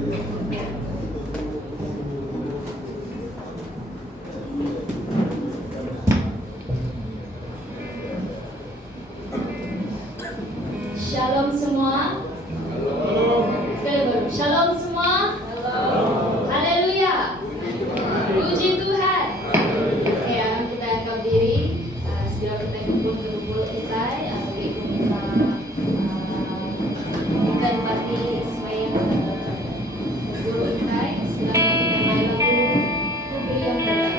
Shalom semua. Sekali baru. Shalom semua. Haleluya. Puji Tuhan. Oke, kita akan berdiri. Segera kita kumpul kita. Ibu minta kita dapati supaya guru kita. Silakan kita main lagu Ku Beri Yang Datang.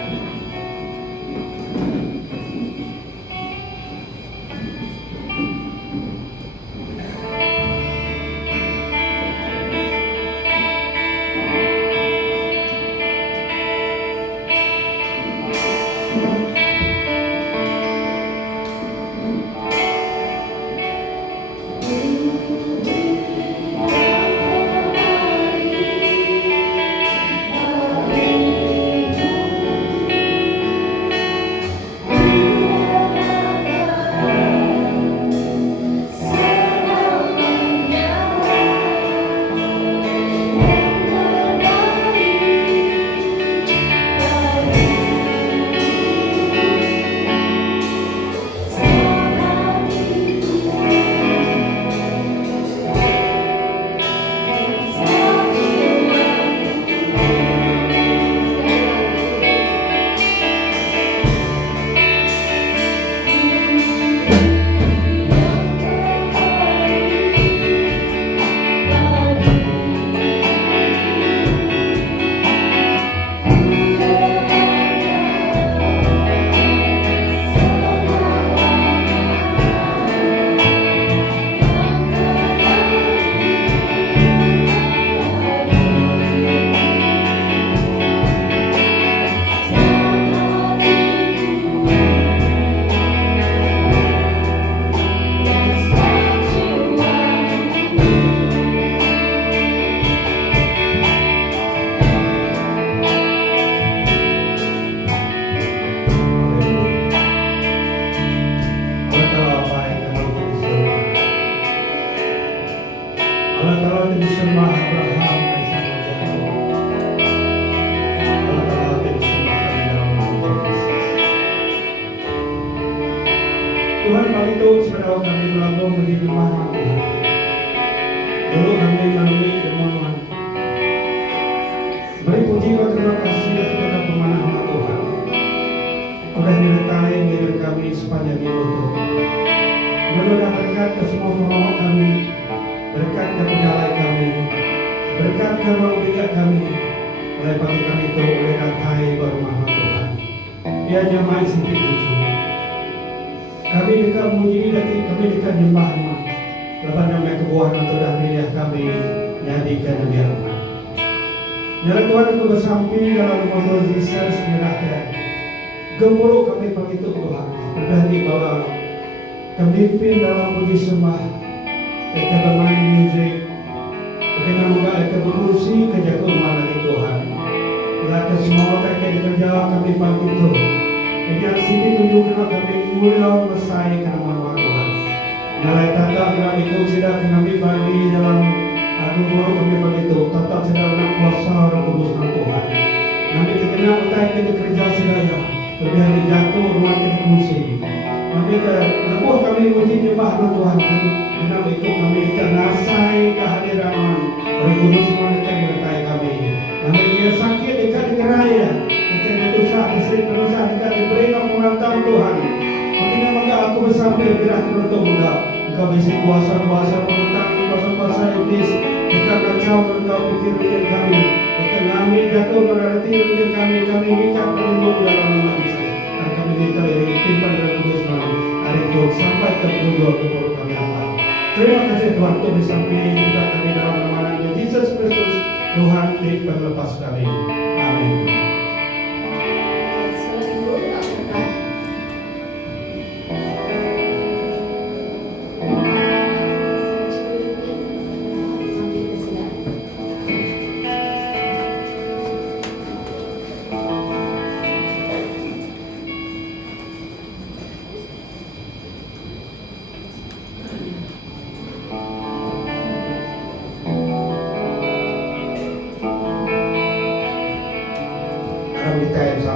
Tuhan, kami itu saudara kami melambung menjadi mahal Tuhan. Dulu kami melalui firman-Mu. Beri puji dan terima kasih atas kita pemanahan Tuhan. Sudah diletakkan diri kami sepanjang hidup Tuhan. Mudah berkat ke semua penolong kami, berkat ke penjalai kami, berkat ke manusia kami, oleh bagi kami itu oleh datai bermahal Tuhan. Ia nyamai sempit itu. Kami dekat memuji lagi, kami dekat nyembah-Mu. Lepas nama kebuahan atau dahiliah kami nyanyikan lebih-lebih. Nyala Tuhan aku bersampi dalam rumah Tuhan Yesus menyerahkan. Gemuruh kami begitu Tuhan. Berhati bahwa kemimpin dalam puji sembah. Mereka bermain muzik. Mereka moga mereka berkursi kerja rumah lagi Tuhan. Belakang semua mereka dikerja kami pagi itu. Jadi sini tunjukkan kami mulia mesai karena nama Tuhan. Nyalai tata kami itu sudah kami bagi dalam aku guru kami begitu. Tata sudah nak kuasa Roh Kudus Tuhan. Kami dikenal utai kita kerja sedaya. Lebih hari jatuh rumah kita kursi. Kami lepuh kami muji nyembah Tuhan. Kenapa itu kami kita nasai kehadiran Roh Kudus menekan bertai kami. Kami dia sakit dekat geraya. Dekat dosa istri dosa dekat diberi pengamatan Tuhan. Makanya maka aku bersampai gerak untuk muda. Engkau bisi kuasa-kuasa penentang kuasa-kuasa iblis. Dekat kacau engkau pikir-pikir kami. Dekat kami jatuh berarti pikir kami minta perlindungan dalam nama Yesus. Dan kami minta dari timpan dan kudus hari itu sampai ke kedua kepada kami apa. Terima kasih Tuhan untuk disampaikan juga kami dalam nama Yesus Kristus. Tuhan lepas kami. Amin.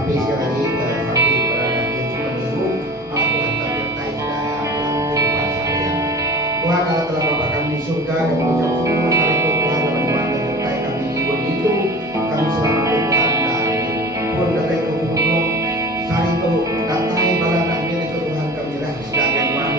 sampai sekali lagi sampai kepada yang cuma ibu Tuhan menyertai saudara dalam kehidupan saya. Tuhan Allah telah Bapa kami di surga, kami ucap syukur hari Tuhan dalam Tuhan menyertai kami begitu kami selamat Tuhan dan pun dari kebutuhan saya itu datai balanak milik Tuhan kami rah sebagai Tuhan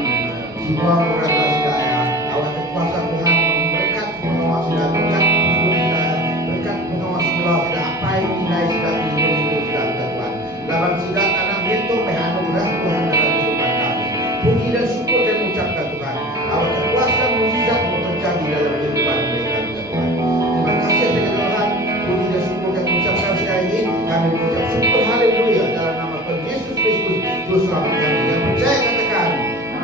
jiwa orang saudara awal kuasa Tuhan berkat mengawas saudara berkat hidup saudara berkat mengawas saudara apa yang nilai saudara hidup itu saudara Tuhan lawan saudara tanah itu anugerah Tuhan dalam kehidupan kami. Puji dan syukur kami ucapkan Tuhan awal kuasa mukjizat mau terjadi dalam kehidupan mereka Tuhan. Terima kasih kepada Tuhan. Puji dan syukur kami ucapkan sekali lagi. Kami mengucap syukur haleluya dalam nama Tuhan Yesus Kristus Juru Selamat kami. Yang percaya katakan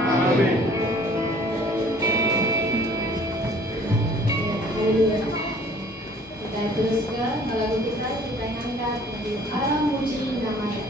amin. Kita teruskan lagu kita angkat Allah muji namanya.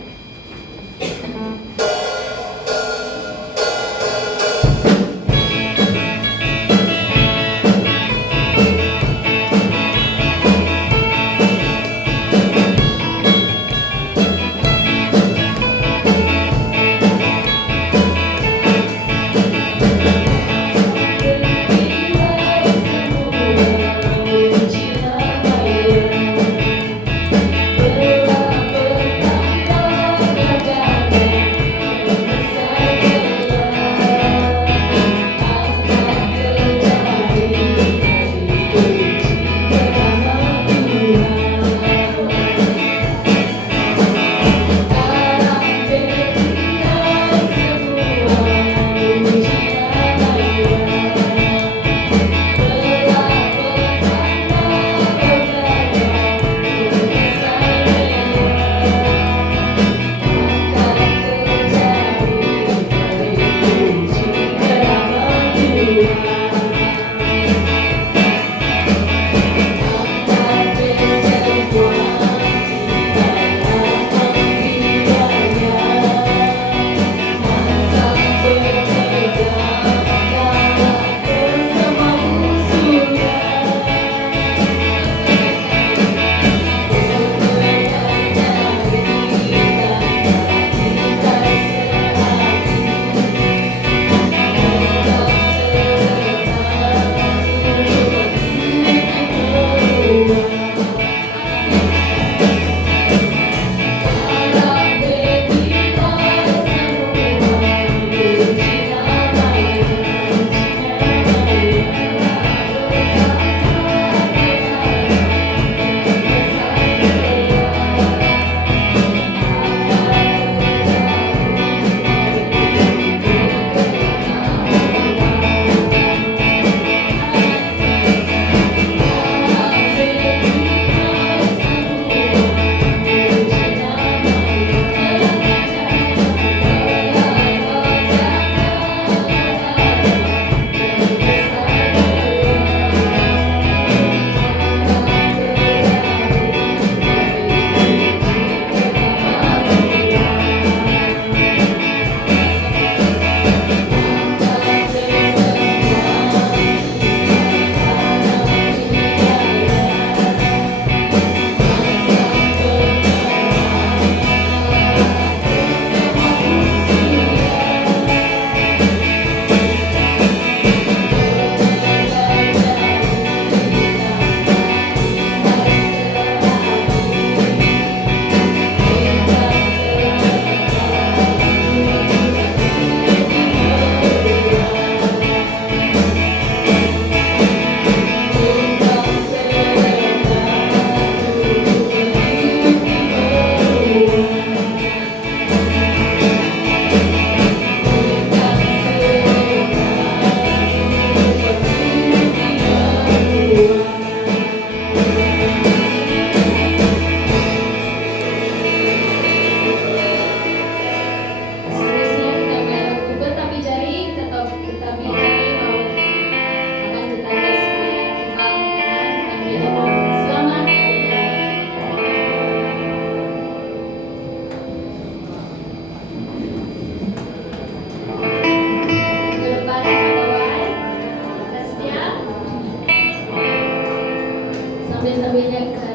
Sambil-sambilnya kita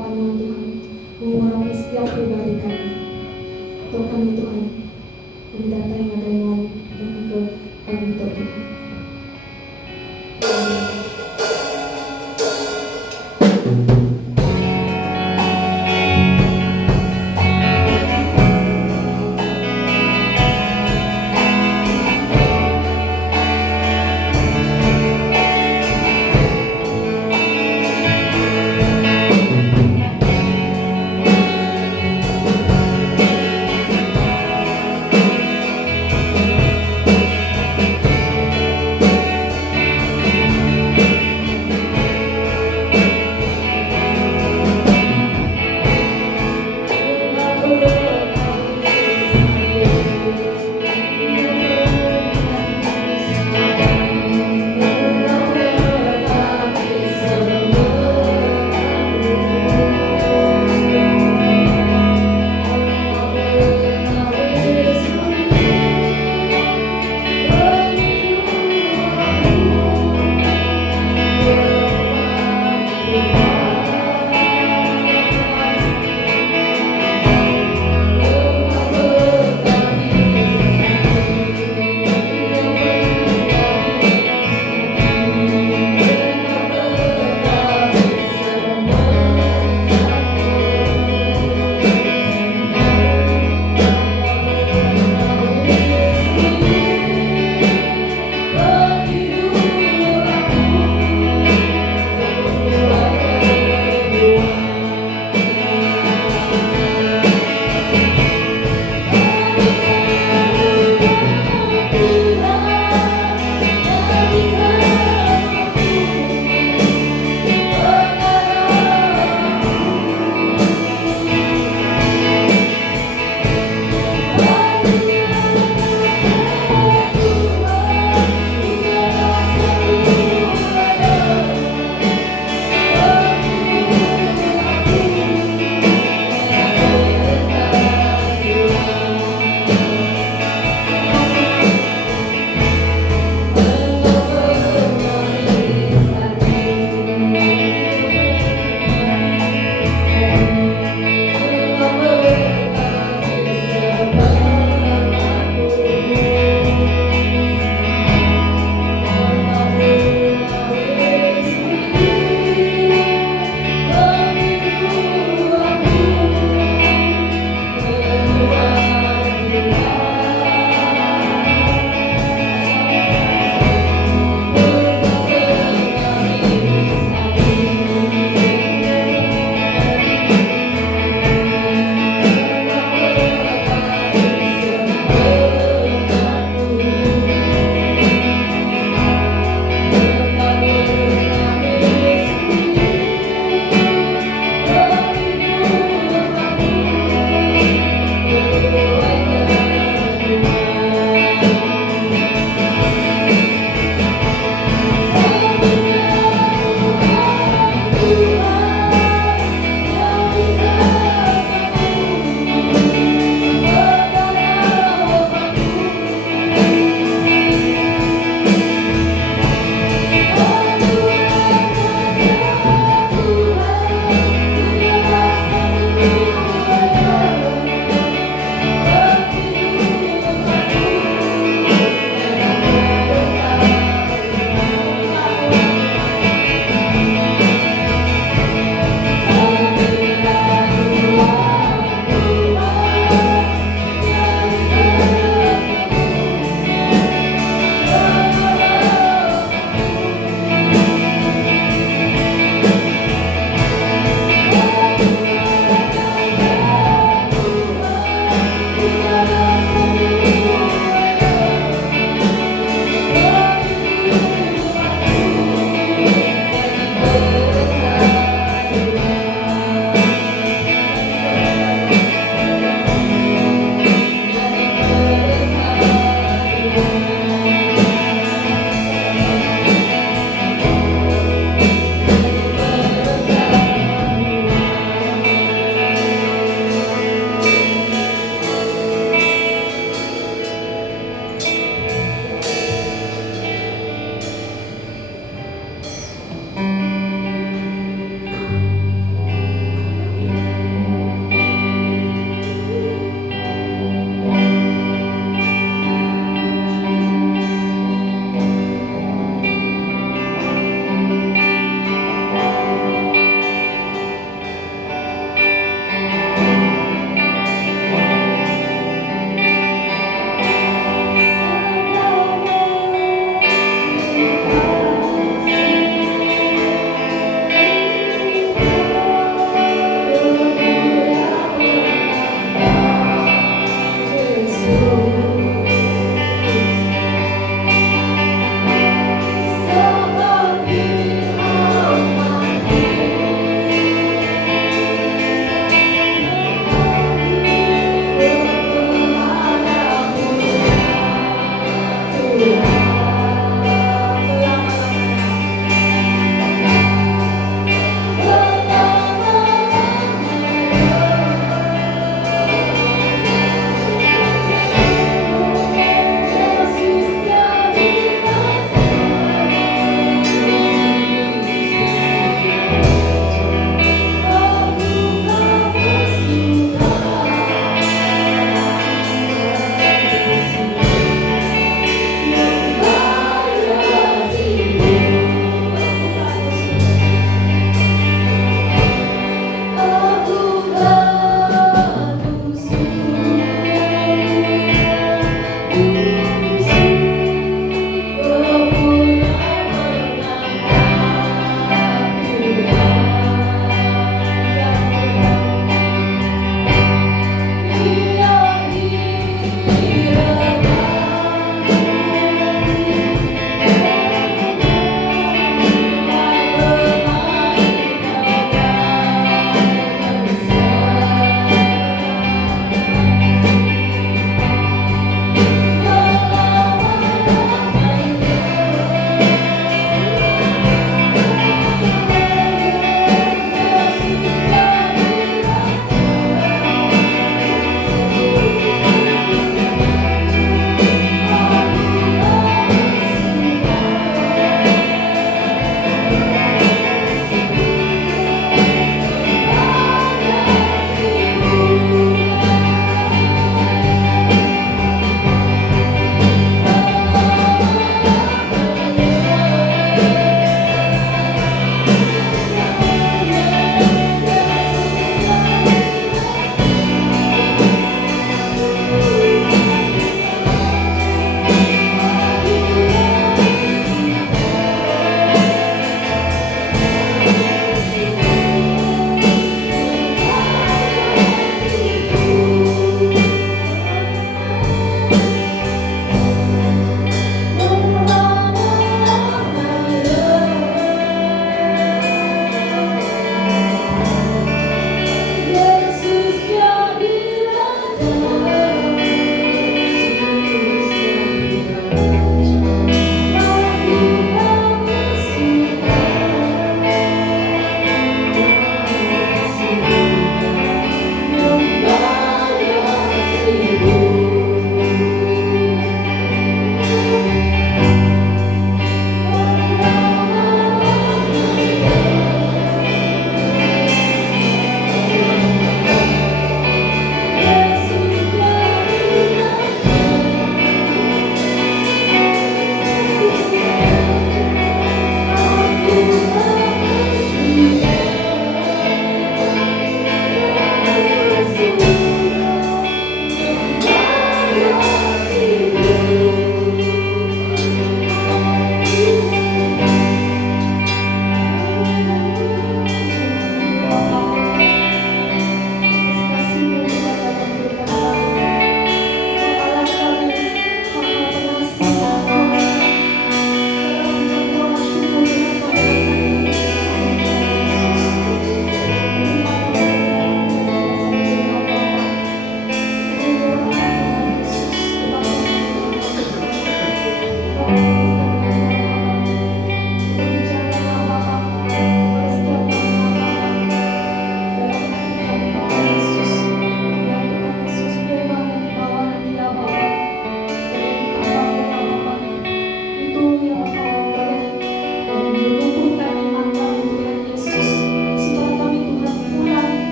hadapan-Mu Tuhan, mengurapi setiap pribadi kami. Untuk kami Tuhan, kami datang yang ada yang ke kami Tuhan.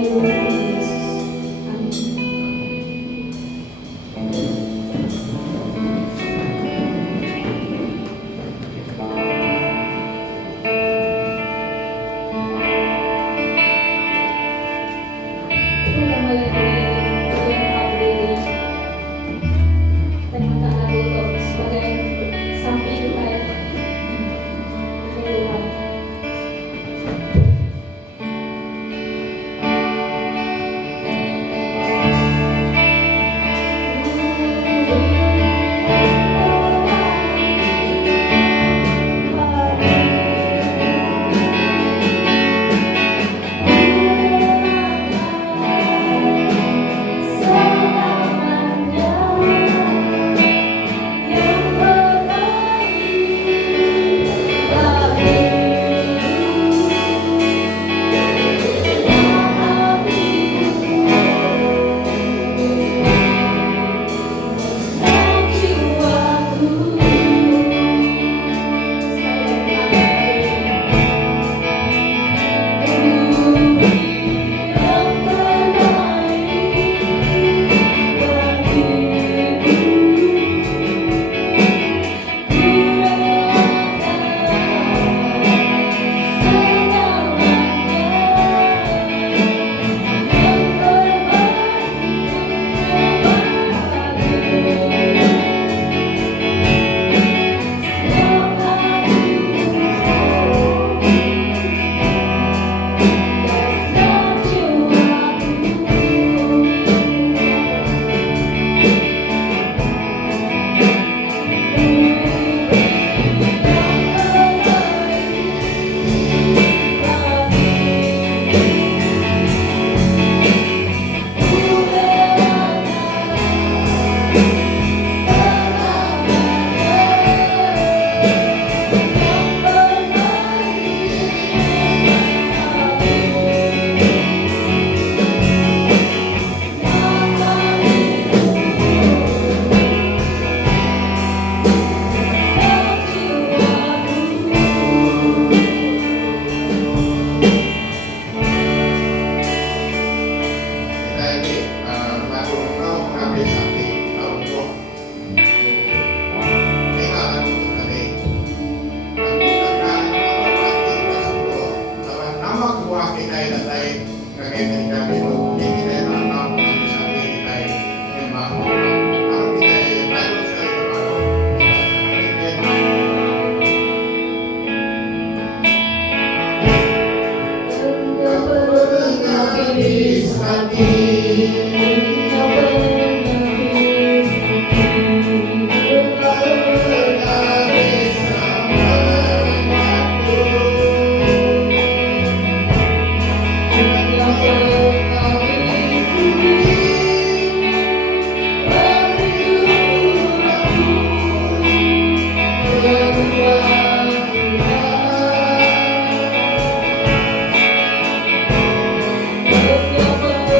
Panginoon natin Yesus. Amen. Unang malay-malay ang pag-ibig. Nagmataalo ito sebagai samping tayo. Kedua.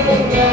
Terima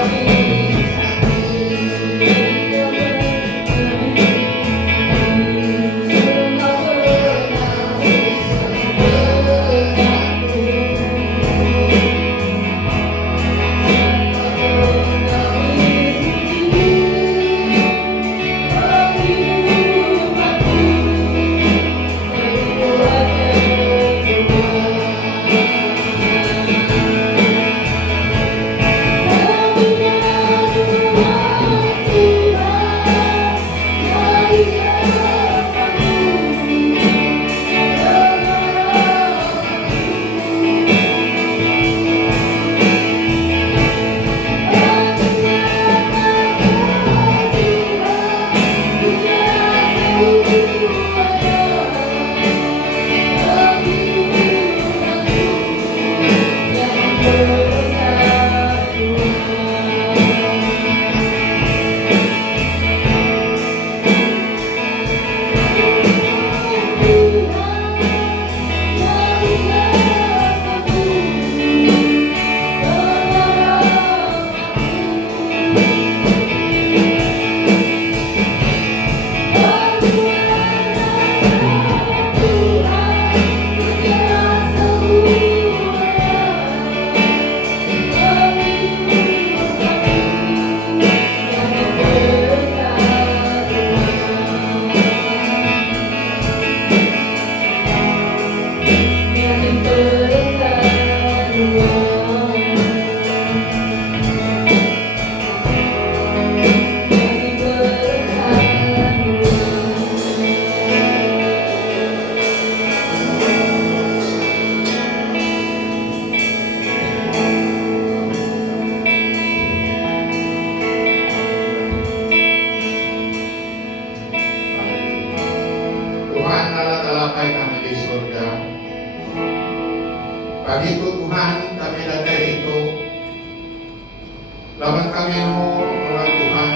Lawan kami mo, Tuhan Tuhan,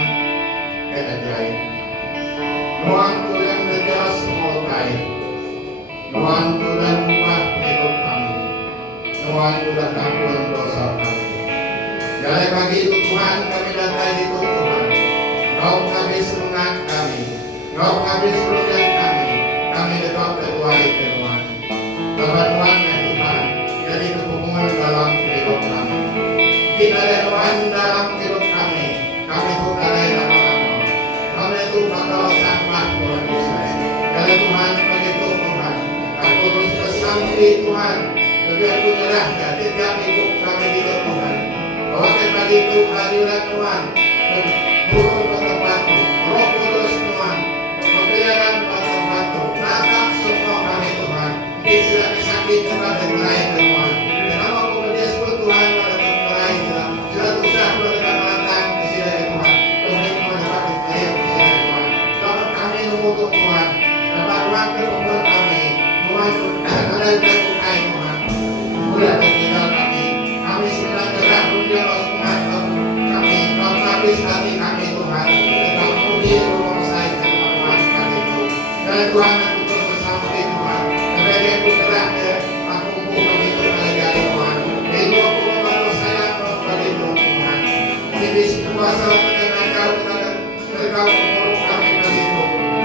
kay ajaib. Nuang Tuhan na Diyos mo tayo. Nuang Tuhan upah hidup kami. Nuang Tuhan ampun dosa kami. Jalai pagi itu Tuhan kami datang itu Tuhan. Engkau kami semangat kami. Engkau kami seluruh kami. Kami dekat ketuai Tuhan. Tuhan Tuhan ya Tuhan. Jadi kehubungan dalam hidup kami. Tidak ada Tuhan dalam hidup kami. Kami pun ada nama-nama. Kami itu bakal sampah Tuhan Yesus. Jadi Tuhan begitu Tuhan. Aku terus bersampai Tuhan. Tapi aku menyerahkan setiap hidup kami di Tuhan. Bahwa pagi itu hadirat Tuhan. Turun pada batu. Roh Kudus Tuhan. Pemberian pada batu. Natap semua kami Tuhan. Istilah sakit tetap dimulai Tuhan. Kenapa kemudian sebut Tuhan pada memulai sudah usah berdekat datang istilah Tuhan. Kemudian mendapat kekayaan istilah Tuhan. Dapat kami mengutuk Tuhan. Dapat wakil membuat kami. Tuhan ada yang terbukai Tuhan. Mudah tertinggal kami. Kami sudah gerak menuju Tuhan. Kami habis hati kami Tuhan. Kau memuji rumah saya Tuhan kami itu. Dan Tuhan aku terus bersama Tuhan. Sebagai bergerak aku mempunyai itu pada Tuhan. Ibu aku membawa saya kepada Tuhan. Ini kuasa dengan kau membawa kami begitu.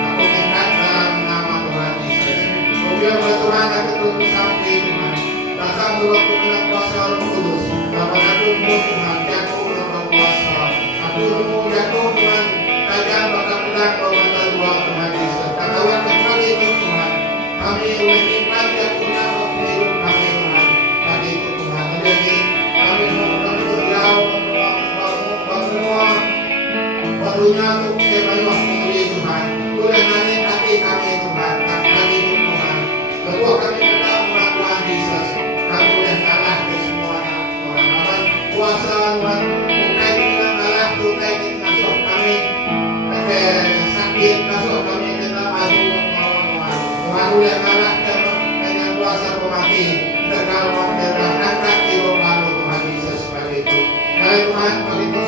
Aku tingkat dalam nama Tuhan Yesus. Kemudian Tuhan aku terus bersama Tuhan. Datang dulu aku dengan kuasa Roh Kudus. Bapak aku mau Tuhan. Aku mau kuasa. Aku mau Tuhan. Tajam bakal pedang bahwa dua Tuhan Yesus. Katakan kembali Tuhan. Kami menyimpan yang punya hidup kami Tuhan. Bagi itu Tuhan. Jadi kami mau berjauh semua barunya untuk kebanyakan menguji Tuhan. Tuhan nanti hati kami Tuhan. Bagi itu Tuhan. Kedua kami menang Tuhan Yesus. Kami sudah kalah ke semua Tuhan. Aman kuasa Tuhan. Bukan dengan Allah Tuhan masuk kami ke sakit masuk kami ke dalam Tuhan yang kalah dengan kuasa pemati terkawal dan angkat di bawah Tuhan Yesus sebagai itu. Dan Tuhan begitu